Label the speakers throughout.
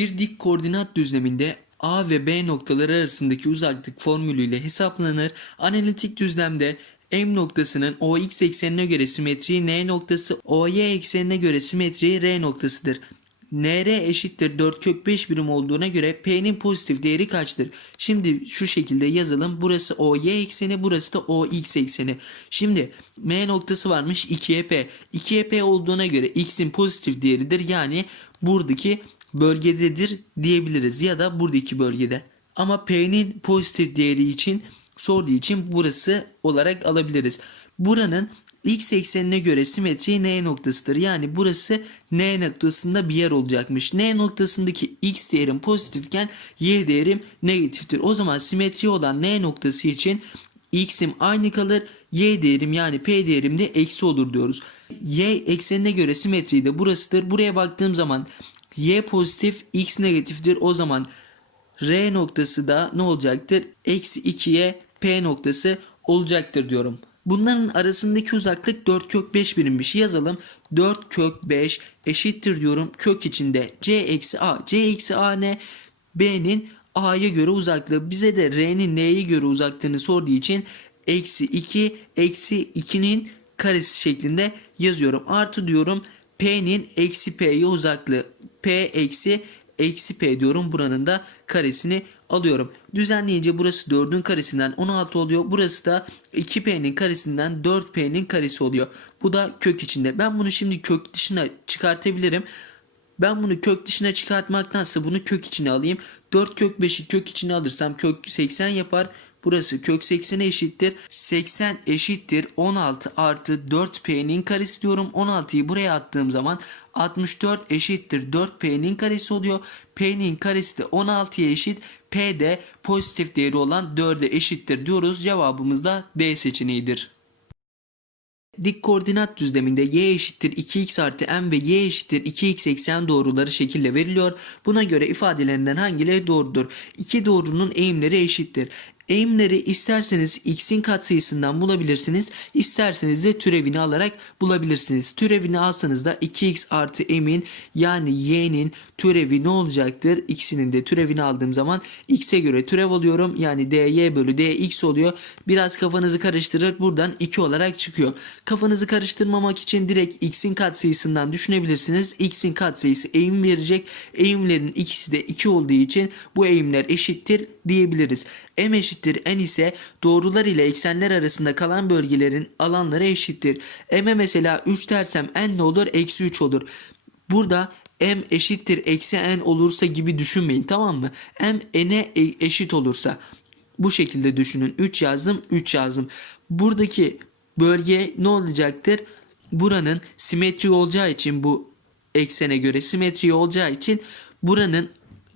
Speaker 1: Bir dik koordinat düzleminde A ve B noktaları arasındaki uzaklık formülüyle hesaplanır. Analitik düzlemde M noktasının OX eksenine göre simetriği N noktası OY eksenine göre simetriği R noktasıdır. NR eşittir 4 kök 5 birim olduğuna göre P'nin pozitif değeri kaçtır? Şimdi şu şekilde yazalım. Burası OY ekseni, burası da OX ekseni. Şimdi M noktası varmış 2'ye P. 2'ye P olduğuna göre X'in pozitif değeridir. Yani buradaki bölgededir diyebiliriz ya da buradaki bölgede. Ama P'nin pozitif değeri için sorduğu için burası olarak alabiliriz. Buranın x eksenine göre simetri n noktasıdır. Yani burası n noktasında bir yer olacakmış. n noktasındaki x değerim pozitifken y değerim negatiftir. O zaman simetri olan n noktası için x'im aynı kalır. Y değerim yani p değerim de eksi olur diyoruz. Y eksenine göre simetri de burasıdır. Buraya baktığım zaman y pozitif x negatiftir. O zaman R noktası da ne olacaktır? Eksi 2'ye P noktası olacaktır diyorum. Bunların arasındaki uzaklık 4 kök 5 birimmiş. Yazalım. 4 kök 5 eşittir diyorum. Kök içinde C eksi A. C eksi A ne? B'nin A'ya göre uzaklığı. Bize de R'nin N'ye göre uzaklığını sorduğu için eksi 2 eksi 2'nin karesi şeklinde yazıyorum. Artı diyorum P'nin eksi P'ye uzaklığı. P eksi eksi p diyorum. Buranın da karesini alıyorum. Düzenleyince burası 4'ün karesinden 16 oluyor. Burası da 2p'nin karesinden 4p'nin karesi oluyor. Bu da kök içinde. Ben bunu şimdi kök dışına çıkartabilirim. Ben bunu kök dışına çıkartmaktansa bunu kök içine alayım. 4 kök 5'i kök içine alırsam kök 80 yapar. Burası kök 80'e eşittir. 80 eşittir 16 artı 4p'nin karesi diyorum. 16'yı buraya attığım zaman 64 eşittir 4p'nin karesi oluyor. P'nin karesi de 16'ya eşit. P de pozitif değeri olan 4'e eşittir diyoruz. Cevabımız da D seçeneğidir. Dik koordinat düzleminde y eşittir 2x artı m ve y eşittir 2x eksen doğruları şekilde veriliyor. Buna göre ifadelerinden hangileri doğrudur? İki doğrunun eğimleri eşittir. Eğimleri isterseniz x'in katsayısından bulabilirsiniz. isterseniz de türevini alarak bulabilirsiniz. Türevini alsanız da 2x artı m'in yani y'nin türevi ne olacaktır? X'inin de türevini aldığım zaman x'e göre türev alıyorum. Yani dy bölü dx oluyor. Biraz kafanızı karıştırır. Buradan 2 olarak çıkıyor. Kafanızı karıştırmamak için direkt x'in katsayısından düşünebilirsiniz. x'in katsayısı eğim verecek. Eğimlerin ikisi de 2 olduğu için bu eğimler eşittir diyebiliriz. M eşittir n ise doğrular ile eksenler arasında kalan bölgelerin alanları eşittir. M'e mesela 3 dersem n ne olur? Eksi 3 olur. Burada m eşittir eksi n olursa gibi düşünmeyin tamam mı? m n'e e- eşit olursa bu şekilde düşünün. 3 yazdım 3 yazdım. Buradaki bölge ne olacaktır? Buranın simetri olacağı için bu eksene göre simetri olacağı için buranın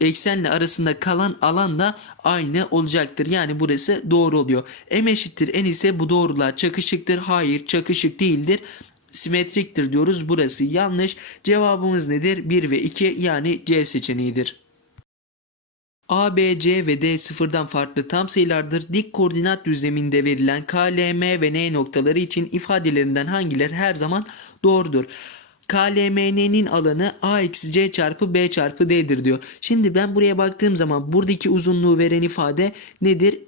Speaker 1: eksenle arasında kalan alan da aynı olacaktır. Yani burası doğru oluyor. M eşittir n ise bu doğrular çakışıktır. Hayır çakışık değildir. Simetriktir diyoruz. Burası yanlış. Cevabımız nedir? 1 ve 2 yani C seçeneğidir. A, B, C ve D sıfırdan farklı tam sayılardır. Dik koordinat düzleminde verilen K, L, M ve N noktaları için ifadelerinden hangileri her zaman doğrudur? KLMN'nin alanı A eksi C çarpı B çarpı D'dir diyor. Şimdi ben buraya baktığım zaman buradaki uzunluğu veren ifade nedir?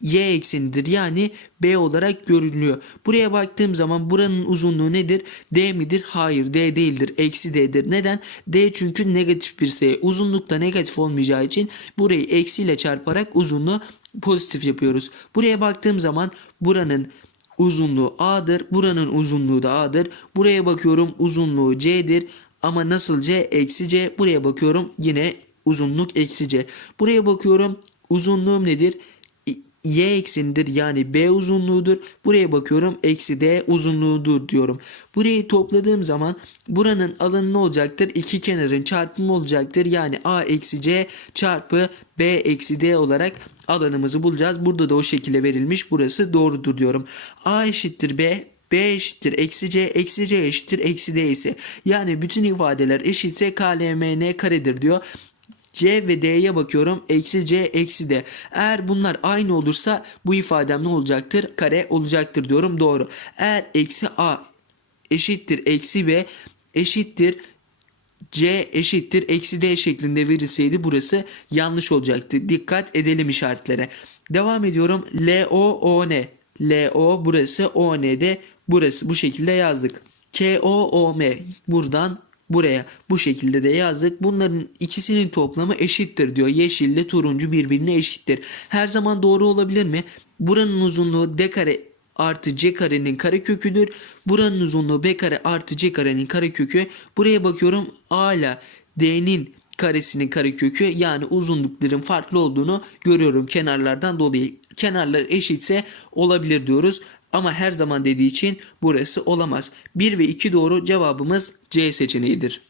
Speaker 1: Y eksenidir yani B olarak görünüyor. Buraya baktığım zaman buranın uzunluğu nedir? D midir? Hayır D değildir. Eksi D'dir. Neden? D çünkü negatif bir sayı. Uzunluk da negatif olmayacağı için burayı eksiyle çarparak uzunluğu pozitif yapıyoruz. Buraya baktığım zaman buranın uzunluğu A'dır. Buranın uzunluğu da A'dır. Buraya bakıyorum uzunluğu C'dir. Ama nasıl C? Eksi C. Buraya bakıyorum yine uzunluk eksi C. Buraya bakıyorum uzunluğum nedir? Y eksenidir yani B uzunluğudur. Buraya bakıyorum eksi D uzunluğudur diyorum. Burayı topladığım zaman buranın alanı ne olacaktır? İki kenarın çarpımı olacaktır. Yani A eksi C çarpı B eksi D olarak alanımızı bulacağız. Burada da o şekilde verilmiş. Burası doğrudur diyorum. A eşittir B B eşittir eksi C eksi C eşittir eksi D ise yani bütün ifadeler eşitse KLMN karedir diyor. C ve D'ye bakıyorum. Eksi C eksi D. Eğer bunlar aynı olursa bu ifadem ne olacaktır? Kare olacaktır diyorum. Doğru. Eğer eksi A eşittir eksi B eşittir C eşittir eksi D şeklinde verilseydi burası yanlış olacaktı. Dikkat edelim işaretlere. Devam ediyorum. L O O N. L O burası O N de burası bu şekilde yazdık. K O O M buradan buraya bu şekilde de yazdık. Bunların ikisinin toplamı eşittir diyor. Yeşille turuncu birbirine eşittir. Her zaman doğru olabilir mi? Buranın uzunluğu d kare artı c karenin kareköküdür. Buranın uzunluğu b kare artı c karenin karekökü. Buraya bakıyorum a ile d'nin karesinin karekökü yani uzunlukların farklı olduğunu görüyorum kenarlardan dolayı. Kenarlar eşitse olabilir diyoruz. Ama her zaman dediği için burası olamaz. 1 ve 2 doğru cevabımız C seçeneğidir.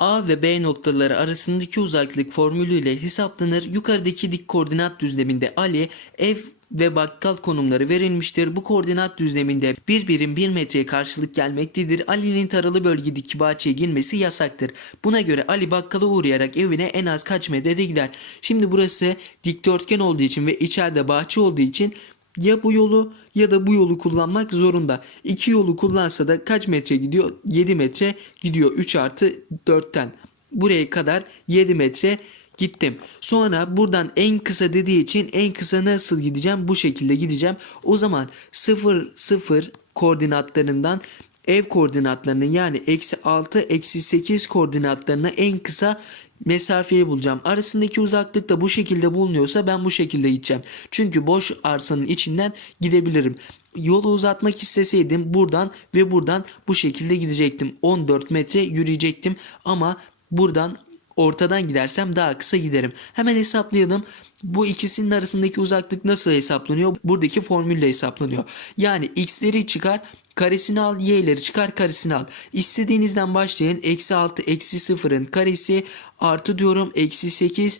Speaker 1: A ve B noktaları arasındaki uzaklık formülüyle hesaplanır. Yukarıdaki dik koordinat düzleminde Ali ev ve bakkal konumları verilmiştir. Bu koordinat düzleminde bir birim 1 metreye karşılık gelmektedir. Ali'nin taralı bölgedeki bahçeye girmesi yasaktır. Buna göre Ali bakkala uğrayarak evine en az kaç metrede gider. Şimdi burası dikdörtgen olduğu için ve içeride bahçe olduğu için ya bu yolu ya da bu yolu kullanmak zorunda. İki yolu kullansa da kaç metre gidiyor? 7 metre gidiyor 3 artı 4'ten. Buraya kadar 7 metre gittim. Sonra buradan en kısa dediği için en kısa nasıl gideceğim? Bu şekilde gideceğim. O zaman 0 0 koordinatlarından ev koordinatlarının yani eksi 6 eksi 8 koordinatlarını en kısa mesafeyi bulacağım. Arasındaki uzaklık da bu şekilde bulunuyorsa ben bu şekilde gideceğim. Çünkü boş arsanın içinden gidebilirim. Yolu uzatmak isteseydim buradan ve buradan bu şekilde gidecektim. 14 metre yürüyecektim ama buradan ortadan gidersem daha kısa giderim. Hemen hesaplayalım. Bu ikisinin arasındaki uzaklık nasıl hesaplanıyor? Buradaki formülle hesaplanıyor. Yani x'leri çıkar karesini al y'leri çıkar karesini al. İstediğinizden başlayın. Eksi 6 eksi 0'ın karesi artı diyorum eksi 8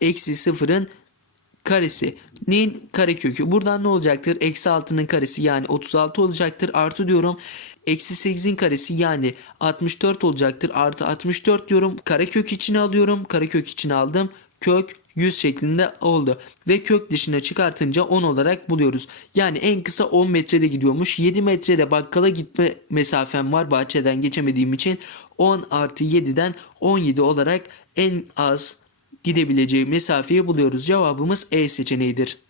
Speaker 1: eksi 0'ın karesinin karekökü. Buradan ne olacaktır? Eksi 6'nın karesi yani 36 olacaktır. Artı diyorum. Eksi 8'in karesi yani 64 olacaktır. Artı 64 diyorum. Karekök içine alıyorum. Karekök içine aldım. Kök 100 şeklinde oldu. Ve kök dışına çıkartınca 10 olarak buluyoruz. Yani en kısa 10 metrede gidiyormuş. 7 metrede bakkala gitme mesafem var bahçeden geçemediğim için. 10 artı 7'den 17 olarak en az gidebileceği mesafeyi buluyoruz. Cevabımız E seçeneğidir.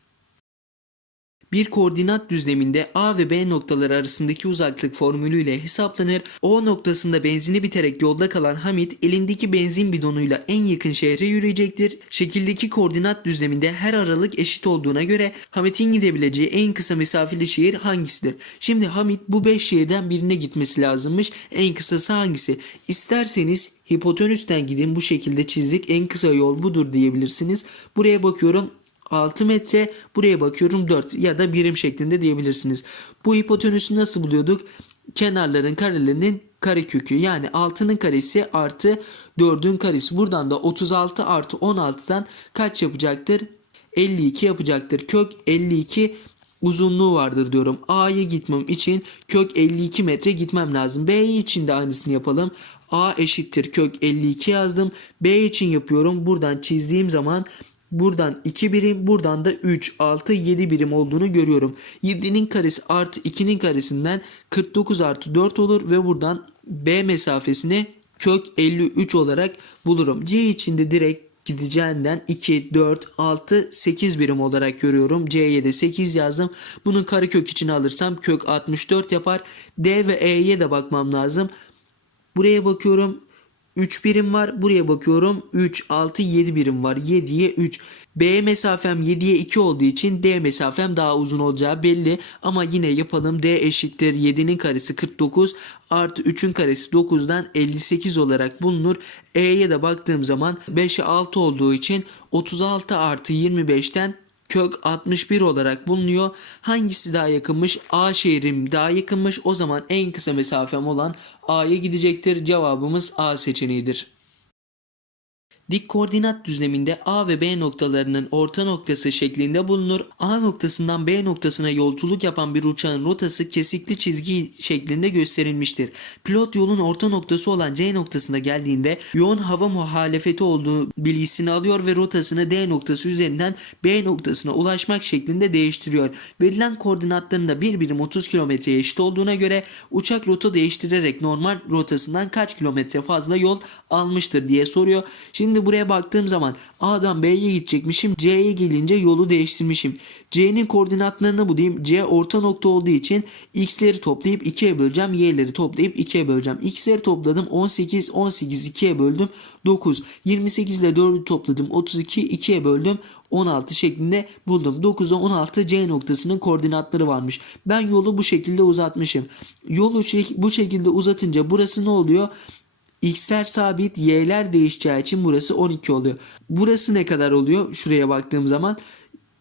Speaker 1: Bir koordinat düzleminde A ve B noktaları arasındaki uzaklık formülüyle hesaplanır. O noktasında benzini biterek yolda kalan Hamit elindeki benzin bidonuyla en yakın şehre yürüyecektir. Şekildeki koordinat düzleminde her aralık eşit olduğuna göre Hamit'in gidebileceği en kısa mesafeli şehir hangisidir? Şimdi Hamit bu 5 şehirden birine gitmesi lazımmış. En kısası hangisi? İsterseniz hipotenüsten gidin bu şekilde çizdik en kısa yol budur diyebilirsiniz. Buraya bakıyorum 6 metre buraya bakıyorum 4 ya da birim şeklinde diyebilirsiniz. Bu hipotenüsü nasıl buluyorduk? Kenarların karelerinin karekökü yani 6'nın karesi artı 4'ün karesi. Buradan da 36 artı 16'dan kaç yapacaktır? 52 yapacaktır. Kök 52 uzunluğu vardır diyorum. A'ya gitmem için kök 52 metre gitmem lazım. B için de aynısını yapalım. A eşittir kök 52 yazdım. B için yapıyorum. Buradan çizdiğim zaman Buradan 2 birim buradan da 3, 6, 7 birim olduğunu görüyorum. 7'nin karesi artı 2'nin karesinden 49 artı 4 olur ve buradan B mesafesini kök 53 olarak bulurum. C için de direkt gideceğinden 2, 4, 6, 8 birim olarak görüyorum. C'ye de 8 yazdım. Bunun karekök için alırsam kök 64 yapar. D ve E'ye de bakmam lazım. Buraya bakıyorum 3 birim var. Buraya bakıyorum 3, 6, 7 birim var. 7'ye 3. B mesafem 7'ye 2 olduğu için D mesafem daha uzun olacağı belli. Ama yine yapalım. D eşittir 7'nin karesi 49 artı 3'ün karesi 9'dan 58 olarak bulunur. E'ye de baktığım zaman 5'e 6 olduğu için 36 artı 25'ten kök 61 olarak bulunuyor. Hangisi daha yakınmış? A şehrim daha yakınmış. O zaman en kısa mesafem olan A'ya gidecektir. Cevabımız A seçeneğidir. Dik koordinat düzleminde A ve B noktalarının orta noktası şeklinde bulunur. A noktasından B noktasına yolculuk yapan bir uçağın rotası kesikli çizgi şeklinde gösterilmiştir. Pilot yolun orta noktası olan C noktasına geldiğinde yoğun hava muhalefeti olduğu bilgisini alıyor ve rotasını D noktası üzerinden B noktasına ulaşmak şeklinde değiştiriyor. Verilen koordinatların da bir birim 30 kilometreye eşit olduğuna göre uçak rota değiştirerek normal rotasından kaç kilometre fazla yol almıştır diye soruyor. Şimdi buraya baktığım zaman A'dan B'ye gidecekmişim. C'ye gelince yolu değiştirmişim. C'nin koordinatlarını bulayım. C orta nokta olduğu için x'leri toplayıp 2'ye böleceğim. Y'leri toplayıp 2'ye böleceğim. X'leri topladım 18, 18 2'ye böldüm 9. 28 ile 4'ü topladım 32, 2'ye böldüm 16 şeklinde buldum. 9'a 16 C noktasının koordinatları varmış. Ben yolu bu şekilde uzatmışım. Yolu bu şekilde uzatınca burası ne oluyor? X'ler sabit, Y'ler değişeceği için burası 12 oluyor. Burası ne kadar oluyor? Şuraya baktığım zaman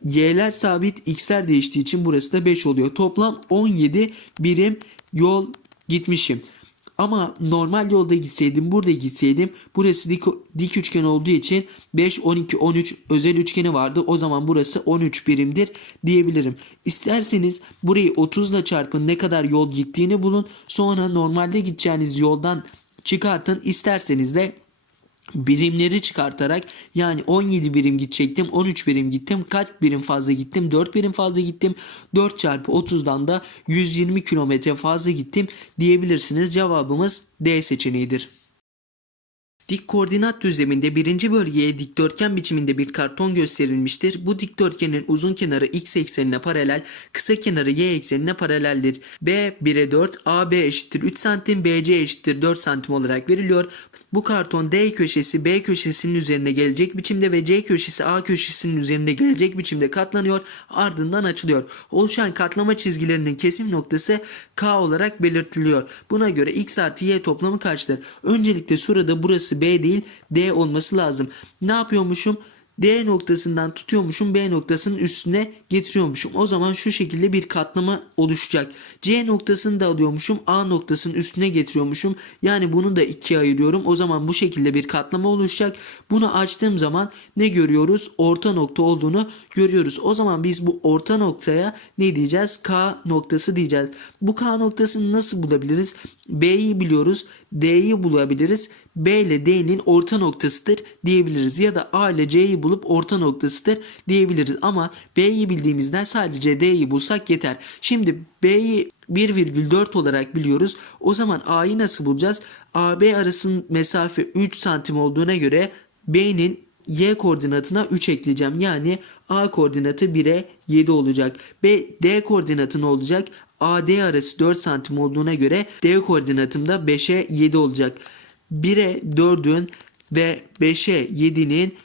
Speaker 1: Y'ler sabit, X'ler değiştiği için burası da 5 oluyor. Toplam 17 birim yol gitmişim. Ama normal yolda gitseydim, burada gitseydim burası dik, dik üçgen olduğu için 5, 12, 13 özel üçgeni vardı. O zaman burası 13 birimdir diyebilirim. İsterseniz burayı 30 ile çarpın ne kadar yol gittiğini bulun. Sonra normalde gideceğiniz yoldan çıkartın. İsterseniz de birimleri çıkartarak yani 17 birim gidecektim 13 birim gittim kaç birim fazla gittim 4 birim fazla gittim 4 çarpı 30'dan da 120 kilometre fazla gittim diyebilirsiniz cevabımız D seçeneğidir. Dik koordinat düzleminde birinci bölgeye dikdörtgen biçiminde bir karton gösterilmiştir. Bu dikdörtgenin uzun kenarı x eksenine paralel, kısa kenarı y eksenine paraleldir. B 1'e 4, AB eşittir 3 cm, BC eşittir 4 cm olarak veriliyor. Bu karton D köşesi B köşesinin üzerine gelecek biçimde ve C köşesi A köşesinin üzerine gelecek biçimde katlanıyor ardından açılıyor. Oluşan katlama çizgilerinin kesim noktası K olarak belirtiliyor. Buna göre X artı Y toplamı kaçtır? Öncelikle şurada burası B değil D olması lazım. Ne yapıyormuşum? D noktasından tutuyormuşum B noktasının üstüne getiriyormuşum. O zaman şu şekilde bir katlama oluşacak. C noktasını da alıyormuşum A noktasının üstüne getiriyormuşum. Yani bunu da ikiye ayırıyorum. O zaman bu şekilde bir katlama oluşacak. Bunu açtığım zaman ne görüyoruz? Orta nokta olduğunu görüyoruz. O zaman biz bu orta noktaya ne diyeceğiz? K noktası diyeceğiz. Bu K noktasını nasıl bulabiliriz? B'yi biliyoruz. D'yi bulabiliriz. B ile D'nin orta noktasıdır diyebiliriz. Ya da A ile C'yi bulup orta noktasıdır diyebiliriz. Ama B'yi bildiğimizden sadece D'yi bulsak yeter. Şimdi B'yi 1,4 olarak biliyoruz. O zaman A'yı nasıl bulacağız? AB arasının mesafe 3 santim olduğuna göre B'nin Y koordinatına 3 ekleyeceğim. Yani A koordinatı 1'e 7 olacak. B, D koordinatı ne olacak? AD arası 4 santim olduğuna göre D koordinatım da 5'e 7 olacak. 1'e 4'ün ve 5'e 7'nin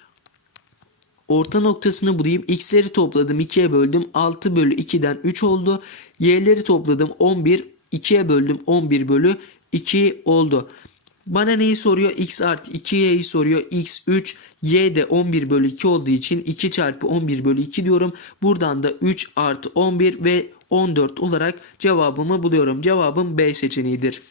Speaker 1: orta noktasını bulayım. X'leri topladım 2'ye böldüm. 6 bölü 2'den 3 oldu. Y'leri topladım 11. 2'ye böldüm 11 bölü 2 oldu. Bana neyi soruyor? X artı 2y'yi soruyor. X 3, y de 11 bölü 2 olduğu için 2 çarpı 11 bölü 2 diyorum. Buradan da 3 artı 11 ve 14 olarak cevabımı buluyorum. Cevabım B seçeneğidir.